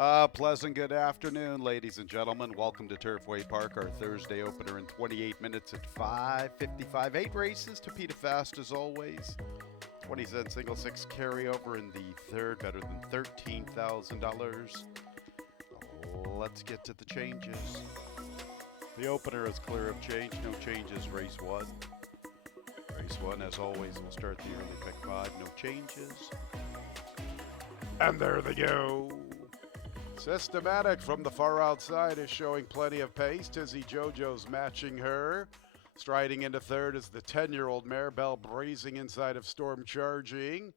Pleasant good afternoon, ladies and gentlemen. Welcome to Turfway Park, our Thursday opener in 28 minutes at 5:55. 8 races to Peter Fast as always. 20-cent single six carryover in the third, better than $13,000. Let's get to the changes. The opener is clear of change. No changes, race one. Race one, as always, will start the early pick five. No changes. And there they go. Systematic from the far outside is showing plenty of pace. Tizzy Jojo's matching her. Striding into third is the 10-year-old mare, Bell Brazing inside of Storm Charging.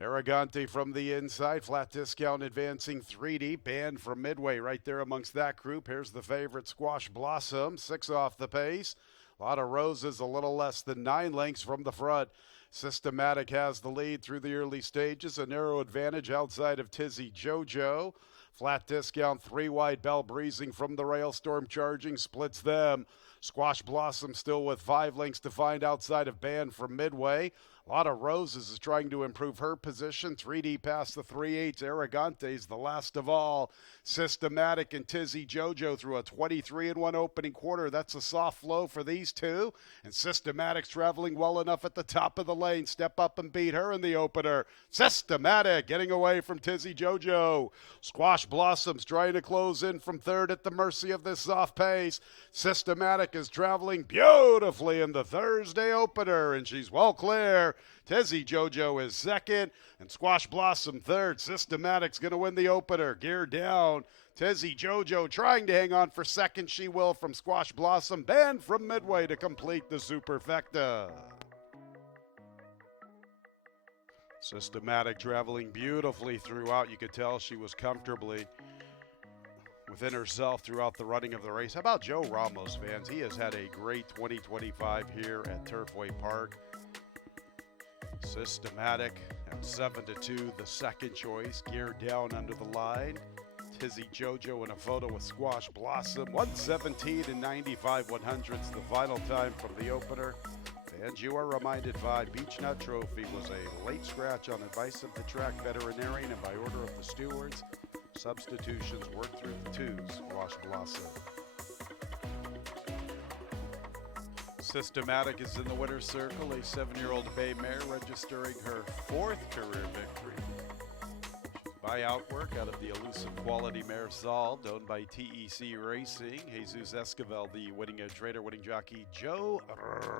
Arrogante from the inside, flat discount advancing 3 deep, banned from Midway right there amongst that group. Here's the favorite, Squash Blossom, 6 off the pace. A lot of roses, a little less than 9 lengths from the front. Systematic has the lead through the early stages, a narrow advantage outside of Tizzy Jojo. Flat discount, 3 wide, Bell Breezing from the rail, Storm Charging splits them. Squash Blossom still with 5 lengths to find outside of Band from Midway. A lot of roses is trying to improve her position. 3D past the 3/8. Arrogante's the last of all. Systematic and Tizzy Jojo through a 23-1 opening quarter. That's a soft flow for these two. And Systematic's traveling well enough at the top of the lane. Step up and beat her in the opener. Systematic getting away from Tizzy Jojo. Squash Blossoms trying to close in from third at the mercy of this soft pace. Systematic is traveling beautifully in the Thursday opener, and she's well clear. Tizzy Jojo is second, and Squash Blossom third. Systematic's going to win the opener. Gear down. Tizzy Jojo trying to hang on for second. She will from Squash Blossom. Banned from Midway to complete the superfecta. Systematic traveling beautifully throughout. You could tell she was comfortably within herself throughout the running of the race. How about Joe Ramos, fans? He has had a great 2025 here at Turfway Park. Systematic at 7-2, the second choice. Geared down under the line. Tizzy Jojo in a photo with Squash Blossom. 117 and 95/100ths, the final time from the opener. Fans, you are reminded Beechnut Trophy was a late scratch on advice of the track veterinarian and by order of the stewards. Substitutions worked through the twos. Squash Blossom. Systematic is in the winner's circle, a 7-year-old bay mare registering her 4th career victory. By outwork out of the elusive quality mare Solved, owned by TEC Racing. Jesus Esquivel, the winning trader, winning jockey Joe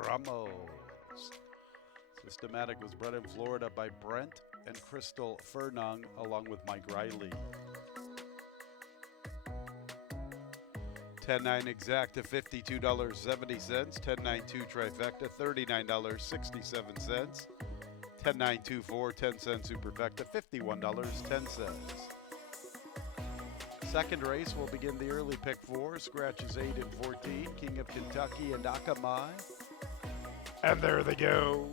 Ramos. Systematic was bred in Florida by Brent and Crystal Furnung, along with Mike Riley. 10-9 exacta, $52.70. 10-9-2 trifecta, $39.67. 10-9-2-4, 10-cent superfecta, $51.10. Second race will begin the early pick 4. Scratches 8 and 14. King of Kentucky and Akamai. And there they go.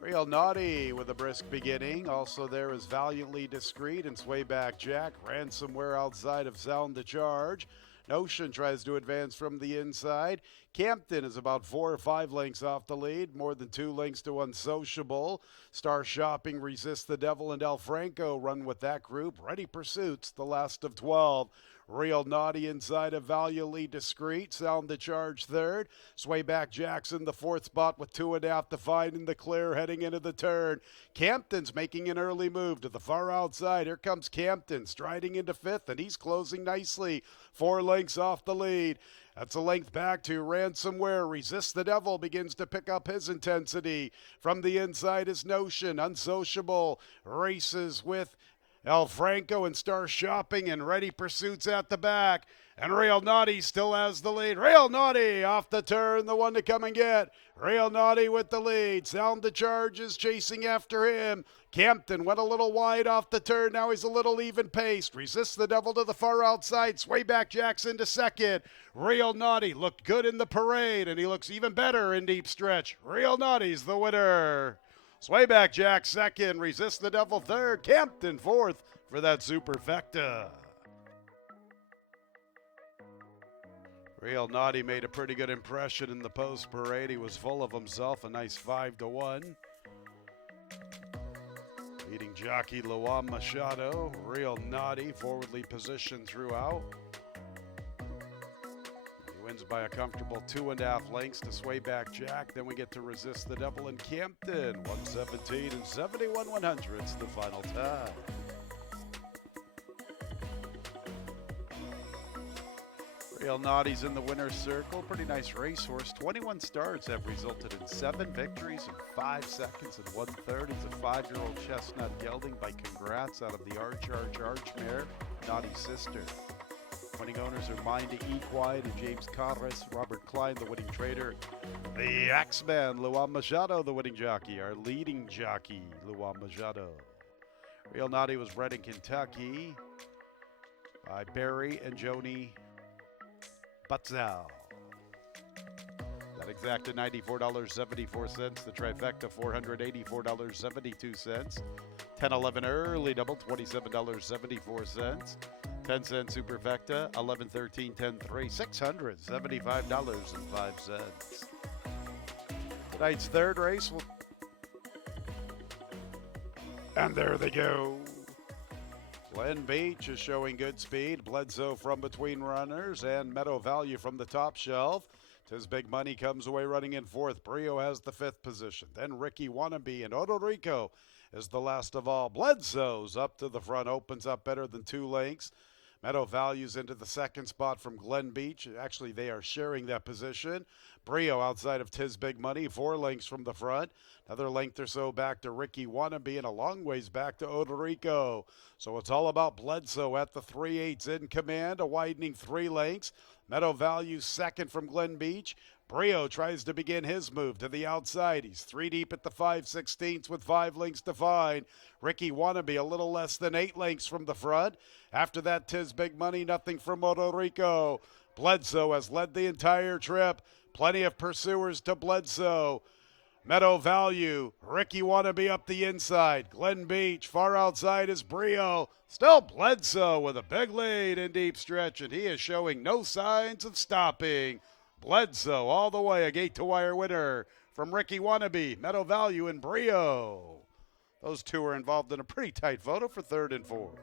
Real Naughty with a brisk beginning. Also there is Valiantly Discreet and Swayback Jack. Ransomware outside of Sound the Charge. Notion tries to advance from the inside. Campton is about 4 or 5 lengths off the lead, more than 2 lengths to Unsociable. Star Shopping, Resist the Devil, and El Franco run with that group. Ready Pursuits, the last of 12. Real Naughty inside of Valiantly Discreet. Sound the Charge third. Swayback Jackson the 4th spot with 2.5 to find in the clear heading into the turn. Campton's making an early move to the far outside. Here comes Campton striding into 5th, and he's closing nicely. 4 lengths off the lead. That's a length back to Ransomware. Resist the Devil begins to pick up his intensity. From the inside is Notion. Unsociable races with El Franco and Star Shopping, and Ready Pursuits at the back. And Real Naughty still has the lead. Real Naughty off the turn, the one to come and get. Real Naughty with the lead. Sound the Charge is chasing after him. Campton went a little wide off the turn. Now he's a little even paced. Resist the Devil to the far outside. Swayback Jackson to second. Real Naughty looked good in the parade, and he looks even better in deep stretch. Real Naughty's the winner. Swayback Jack second. Resist the Devil third. Campton fourth for that superfecta. Real Naughty made a pretty good impression in the post parade. He was full of himself, a nice 5-1. Leading jockey Luan Machado, real naughty, forwardly positioned throughout. He wins by a comfortable 2.5 lengths to Swayback Jack. Then we get to Resist the Devil in Campton, 117 and 71/100ths the final time. Real Naughty's in the winner's circle. Pretty nice racehorse. 21 starts have resulted in 7 victories in 5 seconds and 1/3. He's a 5-year-old chestnut gelding by Congrats out of the Arch mare, Naughty's sister. Winning owners are Mind to Equine and James Carres. Robert Klein, the winning trader. The Axeman, Luan Machado, the winning jockey. Our leading jockey, Luan Machado. Real Naughty was bred in Kentucky by Barry and Joni Butzel. That exacted $94.74. The trifecta, $484.72. 10-11 early double, $27.74. 10-cent superfecta, 11-13, 10-3, $675.05. Tonight's third race will... And there they go. Glen Beach is showing good speed. Bledsoe from between runners and Meadow Value from the top shelf. Tis Big Money comes away running in fourth. Brio has the 5th position. Then Ricky Wannabe and Odo Rico is the last of all. Bledsoe's up to the front, opens up better than 2 lengths. Meadow Value's into the 2nd spot from Glen Beach. Actually, they are sharing that position. Brio outside of Tis Big Money, 4 lengths from the front. Another length or so back to Ricky Wannabe and a long ways back to Odo Rico. So it's all about Bledsoe at the 3/8 in command, a widening 3 lengths. Meadow Value 2nd from Glen Beach. Brio tries to begin his move to the outside. He's 3 deep at the 5/16 with 5 lengths to find. Ricky Wannabe a little less than 8 lengths from the front. After that, Tis Big Money, nothing from Odo Rico. Bledsoe has led the entire trip. Plenty of pursuers to Bledsoe. Meadow Value, Ricky Wannabe up the inside. Glen Beach, far outside is Brio. Still Bledsoe with a big lead in deep stretch, and he is showing no signs of stopping. Bledsoe all the way, a gate-to-wire winner from Ricky Wannabe, Meadow Value, and Brio. Those two are involved in a pretty tight photo for 3rd and 4th.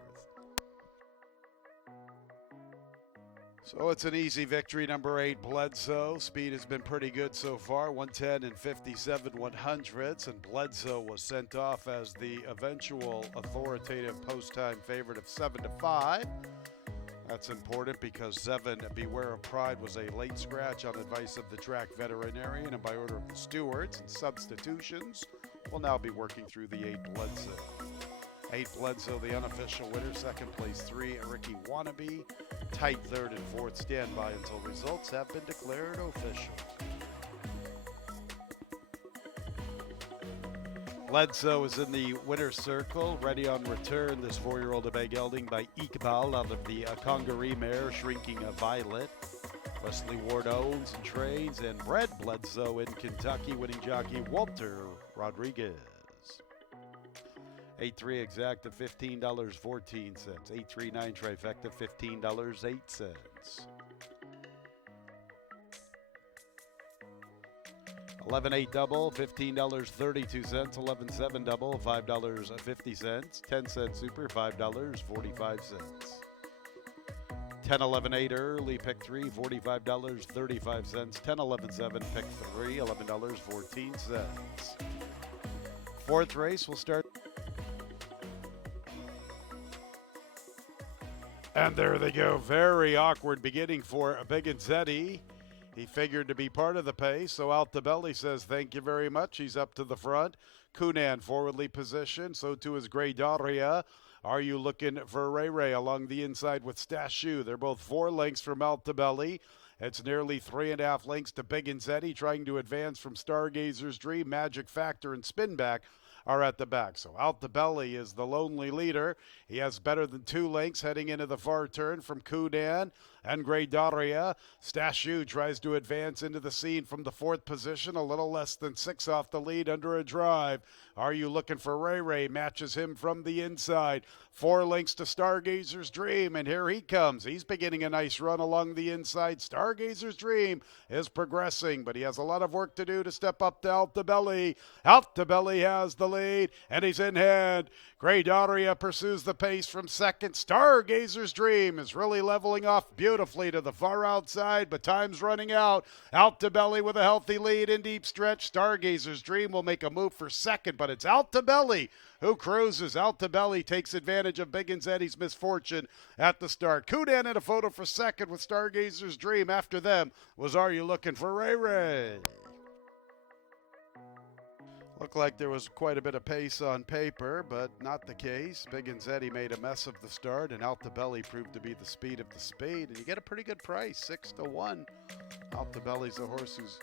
So it's an easy victory, number 8, Bledsoe. Speed has been pretty good so far, 110 and 57/100ths, and Bledsoe was sent off as the eventual authoritative post-time favorite of 7-5. That's important because 7, Beware of Pride, was a late scratch on advice of the track veterinarian and by order of the stewards, and substitutions will now be working through the 8, Bledsoe. 8, Bledsoe, the unofficial winner. 2nd place, 3, Ricky Wannabe. Tight 3rd and 4th. Stand by until results have been declared official. Bledsoe is in the winner's circle, ready on return. This 4-year-old Abay gelding by Iqbal out of the Congaree mare, Shrinking a Violet. Wesley Ward owns and trains and bred Bledsoe in Kentucky, winning jockey Walter Rodriguez. 8-3 exact at $15.14. 8-3-9 trifecta, $15.08. 11-8 double, $15.32. 11-7 double, $5.50. 10-cent super, $5.45. 10-11-8 early, pick 3, $45.35. 10-11-7 pick 3, $11.14. 4th race will start. And there they go. Very awkward beginning for Big and Zeddy. He figured to be part of the pace, so Altabelli says thank you very much. He's up to the front. Kunan forwardly positioned, so too is Grey Daria. Are you looking for Ray Ray along the inside with Stashu? They're both 4 lengths from Altabelli. It's nearly 3.5 lengths to Big and Zeddy, trying to advance from Stargazer's Dream, Magic Factor, and Spinback are at the back. So Altabelli is the lonely leader. He has better than 2 lengths heading into the far turn from Kudan and Grey Daria. Stashu tries to advance into the scene from the 4th position, a little less than 6 off the lead under a drive. Are You Looking for Ray Ray? Matches him from the inside. 4 lengths to Stargazer's Dream, and here he comes. He's beginning a nice run along the inside. Stargazer's Dream is progressing, but he has a lot of work to do to step up to Altabelli. Altabelli has the lead, and he's in hand. Grey Daria pursues the pace from second. Stargazer's Dream is really leveling off beautifully to the far outside, but time's running out. Altabelli with a healthy lead in deep stretch. Stargazer's Dream will make a move for second, but it's Altabelli who cruises. Altabelli takes advantage of Big and Zeddy's misfortune at the start. Kudan in a photo for second with Stargazer's Dream. After them was Are You Looking for Ray Ray? Looked like there was quite a bit of pace on paper, but not the case. Big and Zeddy made a mess of the start, and Altabelli proved to be the speed of the speed, and you get a pretty good price, 6-1. Altabelli's a horse who's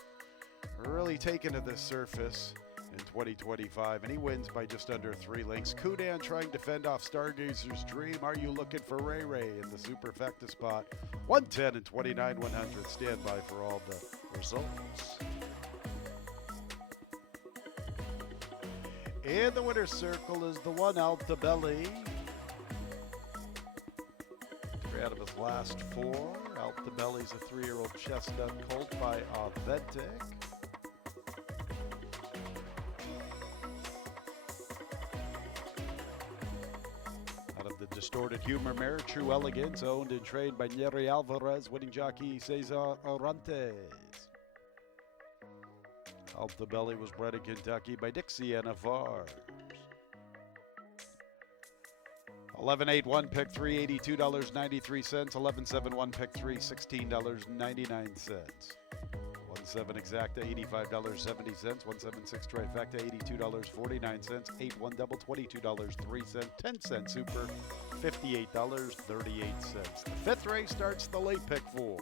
really taken to this surface in 2025, and he wins by just under 3 lengths. Kudan trying to fend off Stargazer's Dream. Are You Looking for Ray Ray in the superfecta spot? 110 and 29 100. Stand by for all the results. In the winner's circle is the one Altabelli. 3 out of his last 4. Altabelli's a 3-year-old chestnut colt by Authentic. The Distorted Humor mare, True Elegance, owned and trained by Neri Alvarez, winning jockey Cesar Orantes. Altabelli was bred in Kentucky by Dixie and Avars. 11-8-1 pick 3, $82.93. 11-7-1 pick 3, $16.99. 1-7 exacta, $85.70. 1-7-6 trifecta, $82.49. 8-1 double, $22.03. 10-cent super, $58.38. The 5th race starts the late pick 4.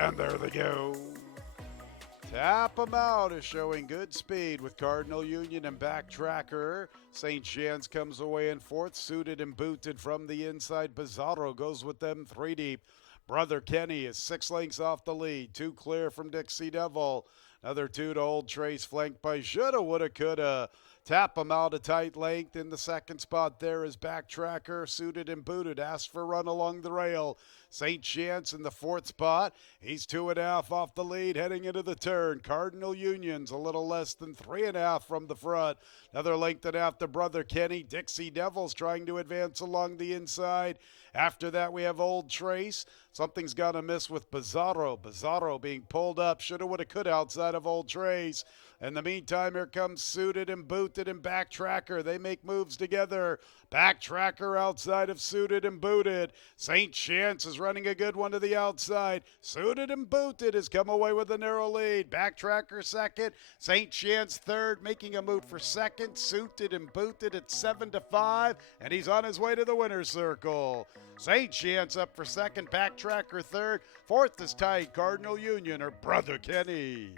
And there they go. Tap 'em Out is showing good speed with Cardinal Union and Backtracker. St. Jean's comes away in 4th, suited and booted from the inside. Bizarro goes with them 3 deep. Brother Kenny is 6 lengths off the lead. 2 clear from Dixie Devil. Another 2 to Old Trace, flanked by Shoulda, Woulda, Coulda. Tap 'em Out a tight length. In the 2nd spot there is Backtracker, suited and booted. Asks for run along the rail. St. Chance in the 4th spot. He's 2.5 off the lead heading into the turn. Cardinal Union's a little less than 3.5 from the front. Another length and a half to Brother Kenny. Dixie Devils trying to advance along the inside. After that, we have Old Trace. Something's got to miss with Bizarro. Bizarro being pulled up. Shoulda, woulda, coulda outside of Old Trace. In the meantime, here comes Suited and Booted and Backtracker. They make moves together. Backtracker outside of Suited and Booted. St. Chance is running a good one to the outside. Suited and Booted has come away with a narrow lead. Backtracker second. St. Chance third, making a move for second. Suited and Booted at 7-5, and he's on his way to the winner's circle. St. Chance up for second. Backtracker third. 4th is tied. Cardinal Union or Brother Kenny.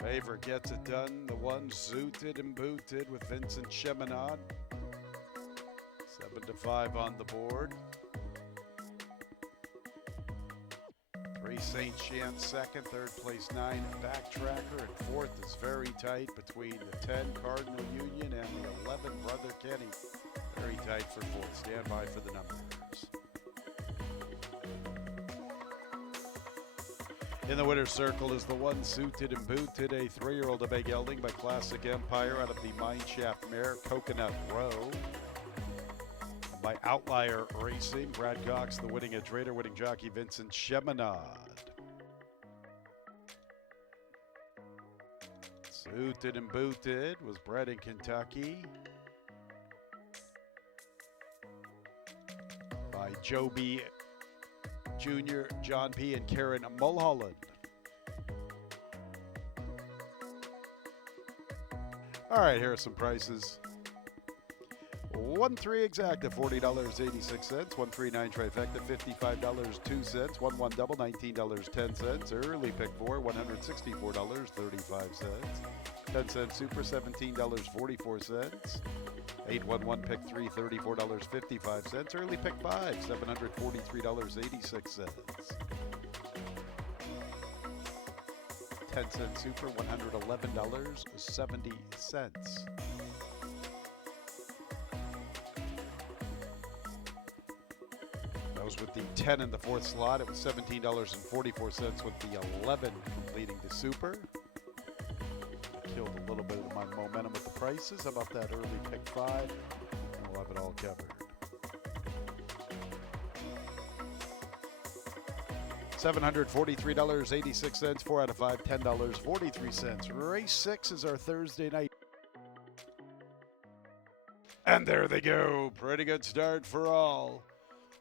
Favorite gets it done. The one Zooted and Booted with Vincent Cheminade. 7-5 on the board. 3 St. Chance second, 3rd place 9 Backtracker, and 4th is very tight between the 10 Cardinal Union and the 11 Brother Kenny. Very tight for 4th. Stand by for the numbers. In the winner's circle is the one Suited and Booted, a 3-year-old of Big Gelding by Classic Empire out of the Mineshaft mare Coconut Row. By Outlier Racing, Brad Cox, the winning at Trader, winning jockey Vincent Cheminade. Suited and Booted was bred in Kentucky by Joe B. Jr., John P., and Karen Mulholland. All right, here are some prices. 1-3 exacta, $40.86. 1-3-9 trifecta, $55.02. 1-1 double, $19.10. Early pick 4, $164.35. 10-cent super, $17.44. 8-1-1 pick 3, $34.55. Early pick 5, $743.86. 10-cent super, $111.70. That was with the 10 in the fourth slot. It was $17.44 with the 11 completing the super. Killed a little bit of my momentum with the prices. How about that early pick 5? And we'll have it all covered. $743.86, 4 out of 5, $10.43. Race 6 is our Thursday night. And there they go. Pretty good start for all.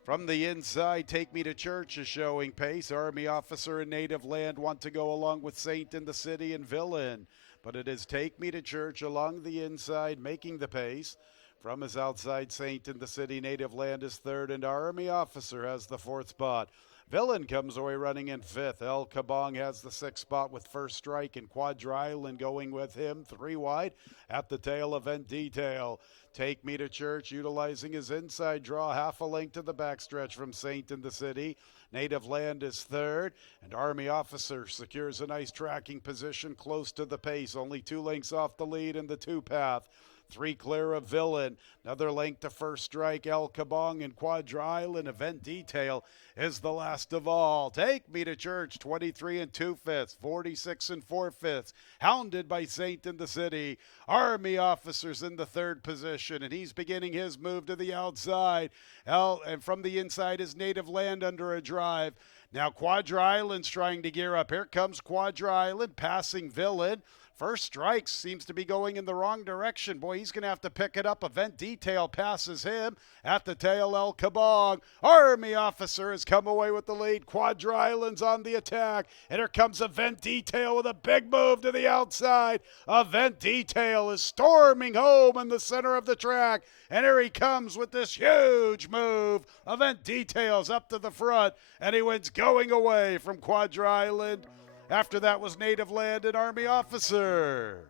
From the inside, Take Me to Church is showing pace. Army Officer and Native Land want to go along with Saint in the City and Villain. But it is Take Me to Church along the inside, making the pace. From his outside, Saint in the City, Native Land is third, and Army Officer has the fourth spot. Villain comes away running in fifth. El Kabong has the sixth spot with First Strike, and Quadra Island going with him 3 wide. At the tail, Event Detail. Take Me to Church utilizing his inside draw, half a length to the backstretch from Saint in the City. Native Land is third, and Army Officer secures a nice tracking position close to the pace, only 2 lengths off the lead in the 2-path. 3 clear of Villain. Another length to First Strike, El Kabong, and Quadra Island. Event Detail is the last of all. Take Me to Church, 23 2/5, 46 4/5. Hounded by Saint in the City. Army Officers in the third position, and he's beginning his move to the outside. And from the inside is Native Land under a drive. Now Quadra Island's trying to gear up. Here comes Quadra Island, passing Villain. First Strike seems to be going in the wrong direction. Boy, he's going to have to pick it up. Event Detail passes him. At the tail, El Kabong. Army Officer has come away with the lead. Quadra Island's on the attack. And here comes Event Detail with a big move to the outside. Event Detail is storming home in the center of the track. And here he comes with this huge move. Event Detail's up to the front. And he wins going away from Quadra Island. After that was Native Land and Army Officer.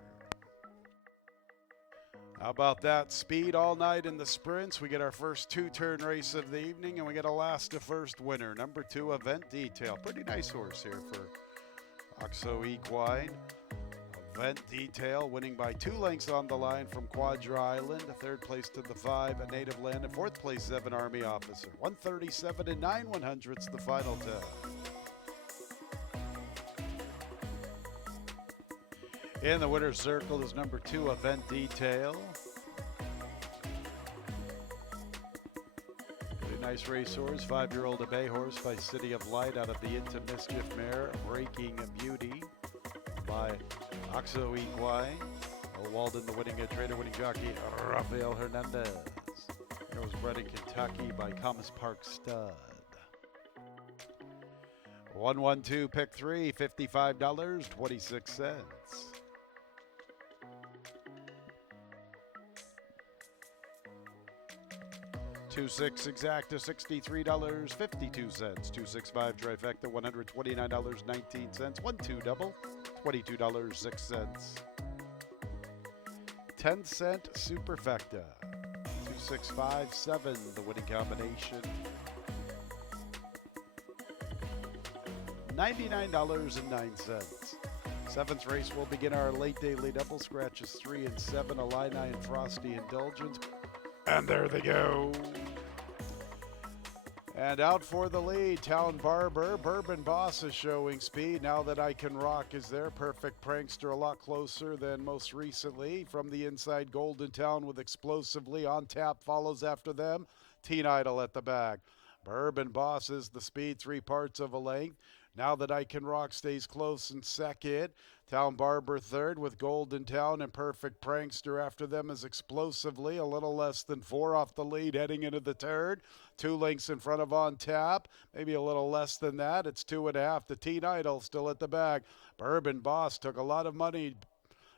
How about that? Speed all night in the sprints. We get our first 2-turn race of the evening, and we get a last to first winner. Number 2, Event Detail. Pretty nice horse here for Oxo Equine. Event Detail winning by 2 lengths on the line from Quadra Island. Third place to the 5 at Native Land, and fourth place 7 Army Officer. 137 9/100ths the final time. In the winner's circle is number 2, Event Detail. Pretty nice racehorse, 5-year-old a bay horse by City of Light out of the Into Mischief mare, Breaking Beauty by Oxo Equine. Walden, the winning trader, winning jockey, Rafael Hernandez. It was bred in Kentucky by Commerce Park Stud. 1-1-2, pick 3, $55.26. 2-6 exacta, $63.52. 2-6-5 trifecta, $129.19. 1-2 double, $22.06. 10-cent superfecta. 2-6-5-7, the winning combination. $99.09. Seventh race will begin our late daily double. Scratches 3 and 7, Illini and Frosty Indulgence. And there they go. And out for the lead, Town Barber. Bourbon Boss is showing speed. Now That I Can Rock is there. Perfect Prankster a lot closer than most recently. From the inside, Golden Town with Explosively. On Tap follows after them. Teen Idol at the back. Bourbon Boss is the speed, 3 parts of a length. Now That I Can Rock stays close in second. Town Barber third with Golden Town, and Perfect Prankster after them is Explosively. A little less than 4 off the lead heading into the third. 2 lengths in front of On Tap. Maybe a little less than that. It's 2.5. The Teen Idol still at the back. Bourbon Boss took a lot of money.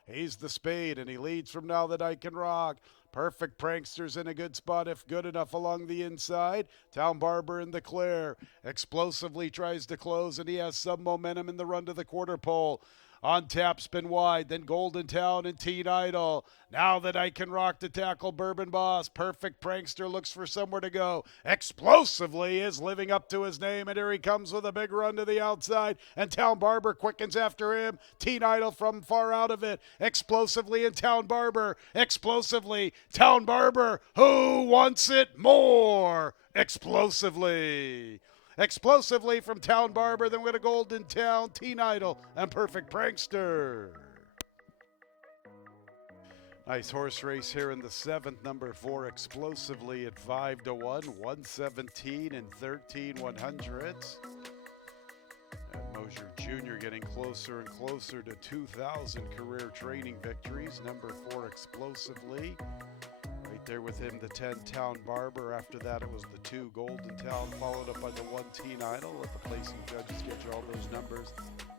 He's the speed, and he leads from Now That I Can Rock. Perfect Prankster's in a good spot if good enough along the inside. Town Barber in the clear. Explosively tries to close, and he has some momentum in the run to the quarter pole. On tap, spin wide, then Golden Town and Teen Idol. Now that I can rock to tackle Bourbon Boss. Perfect Prankster looks for somewhere to go. Explosively is living up to his name, and here he comes with a big run to the outside. And Town Barber quickens after him. Teen Idol from far out of it. Explosively and Town Barber. Explosively, Town Barber. Who wants it more? Explosively. Explosively from Town Barber, then we go to Golden Town, Teen Idol, and Perfect Prankster. Nice horse race here in the 7th, number 4, Explosively at 5-1, 117 and 13 100s. And Mosier Jr. getting closer and closer to 2,000 career training victories. Number 4, Explosively. Right there with him, the 10 Town Barber. After that, it was the 2 Golden Town, followed up by the 1 Teen Idol. Let the placing judges get you all those numbers.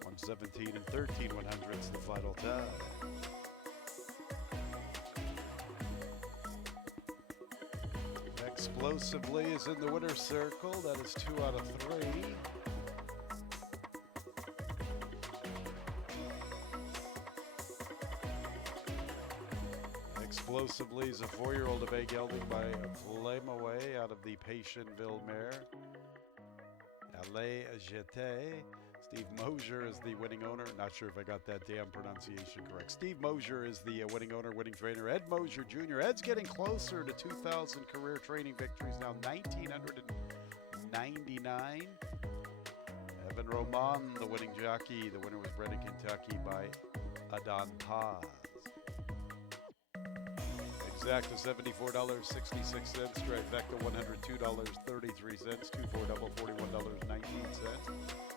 117 and 13 100s, the final time. Explosively is in the winner's circle. That is 2 out of 3. Explosively is a 4-year-old obey gelding by Flame Away out of the Patientville mare. Allez Jeté. Steve Mosier is the winning owner. Not sure if I got that damn pronunciation correct. Steve Mosier is the winning owner, winning trainer. Ed Mosier Jr. Ed's getting closer to 2,000 career training victories now, 1,999. Evan Roman, the winning jockey. The winner was bred in Kentucky by Adon Paz. Exacta $74.66, trifecta $102.33, 2-4 double $41.19,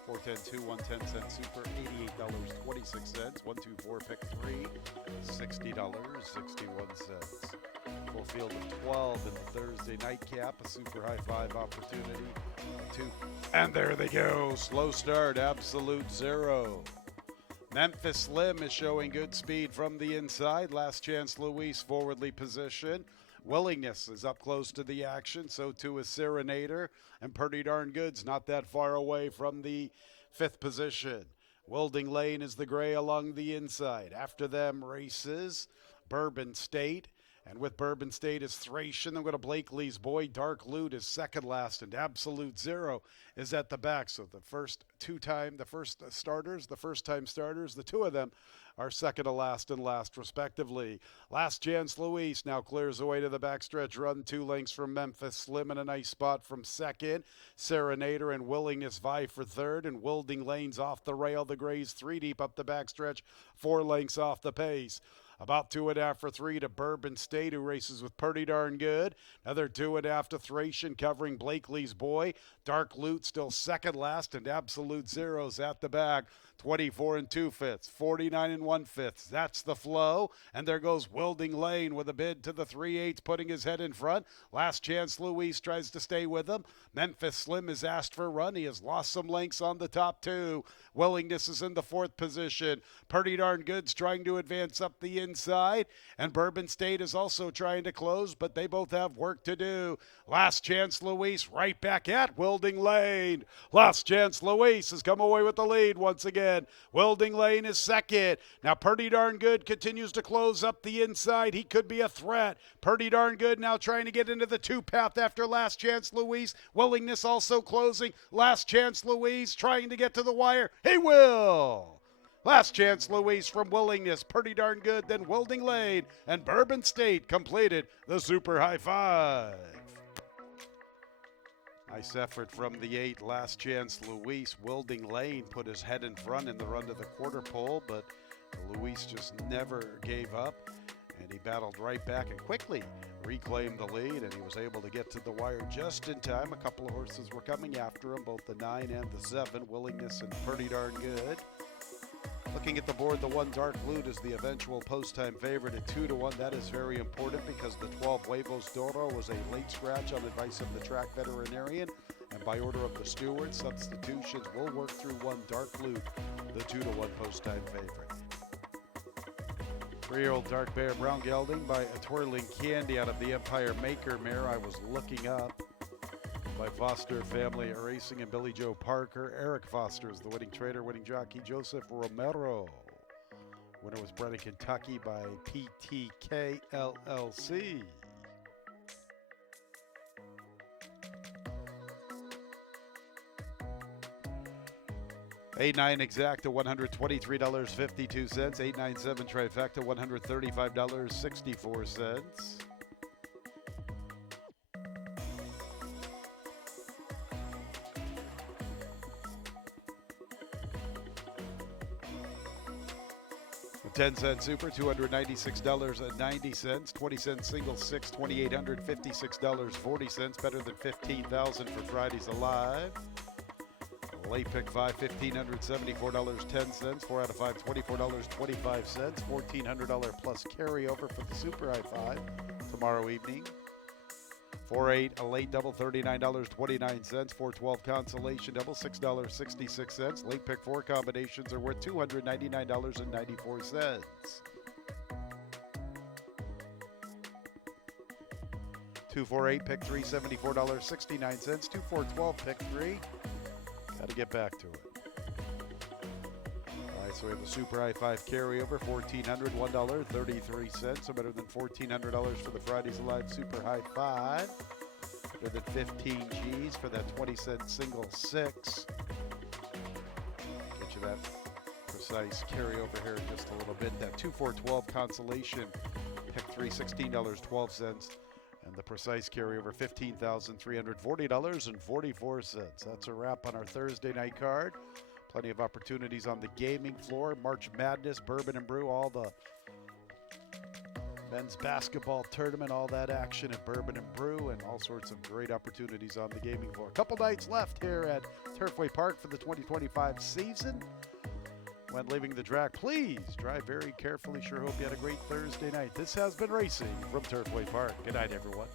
4-10-2, 110-cent super $88.26, 1-2-4 pick 3 $60.61. Full field of 12 in the Thursday nightcap, a super high 5 opportunity, 2, and there they go. Slow start, absolute 0. Memphis Slim is showing good speed from the inside. Last Chance Luis forwardly positioned. Willingness is up close to the action. So too is Serenader. And Pretty Darn Good's not that far away from the 5th position. Wilding Lane is the gray along the inside. After them races Bourbon State. And with Bourbon State is Thracian. Then we go to Blakely's Boy. Dark Loot is second last. And Absolute Zero is at the back. So the first time starters, the 2 of them are second to last and last respectively. Last Chance Luis now clears away to the backstretch run. 2 lengths from Memphis Slim in a nice spot from second. Serenader and Willingness vie for third. And Wilding Lane's off the rail. The Grays 3 deep up the backstretch. 4 lengths off the pace. About 2.5 for 3 to Bourbon State, who races with Pretty Darn Good. Another 2.5 to Thracian, covering Blakely's Boy. Dark Loot still second last, and Absolute Zero's at the back. 24 2/5, 49 1/5. That's the flow. And there goes Wilding Lane with a bid to the 3/8, putting his head in front. Last Chance Luis tries to stay with him. Memphis Slim is asked for a run. He has lost some lengths on the top 2. Willingness is in the 4th position. Pretty Darn Good's trying to advance up the inside. And Bourbon State is also trying to close, but they both have work to do. Last Chance Luis right back at Wilding Lane. Last Chance Luis has come away with the lead once again. Wilding Lane is second. Now Pretty Darn Good continues to close up the inside. He could be a threat. Pretty Darn Good now trying to get into the 2 path after Last Chance Luis. Willingness also closing. Last Chance Luis trying to get to the wire. He will. Last Chance Luis from Willingness, Pretty Darn Good, then Wilding Lane, and Bourbon State completed the super high 5. Nice effort from the 8. Last Chance Luis. Wilding Lane put his head in front in the run to the quarter pole, but Luis just never gave up, and he battled right back and quickly reclaimed the lead, and he was able to get to the wire just in time. A couple of horses were coming after him, both the 9 and the 7, Willingness and Pretty Darn Good. Looking at the board, the 1 Dark Loot is the eventual post-time favorite at 2-1. That is very important because the 12 Huevos Doro was a late scratch on advice of the track veterinarian. And by order of the steward, substitutions will work through 1 Dark Loot, the 2-1 post-time favorite. 3-year-old Dark Bear Brown gelding by a Twirling Candy out of the Empire Maker mare I was looking up. By Foster Family Racing and Billy Joe Parker. Eric Foster is the winning trader, winning jockey Joseph Romero. Winner was bred in Kentucky by PTK LLC. $8.9 exacta, $123.52. $8.97 trifecta, $135.64. The 10-cent super, $296.90. 20-cent single six, $2,856.40. Better than $15,000 for Fridays Alive. Late pick 5, $1,574.10. 4 out of 5, $24.25. $1,400 plus carryover for the Super High 5 tomorrow evening. 4-8, a late double, $39.29. 4-12 consolation double, $6.66. Late pick 4 combinations are worth $299.94. 2-4-8, pick 3, $74.69. 2-4-12, pick 3. Got to get back to it. All right, so we have the Super High 5 carryover, $1,400, $1.33. So better than $1,400 for the Fridays Alive Super High 5. Better than 15 G's for that 20-cent single six. Get you that precise carryover here in just a little bit. That 2-4-12 consolation, pick 3, $16.12. And the precise carryover, $15,340.44. That's a wrap on our Thursday night card. Plenty of opportunities on the gaming floor. March Madness, Bourbon and Brew, all the men's basketball tournament, all that action at Bourbon and Brew, and all sorts of great opportunities on the gaming floor. A couple nights left here at Turfway Park for the 2025 season. When leaving the track, please drive very carefully. Sure hope you had a great Thursday night. This has been Racing from Turfway Park. Good night, everyone.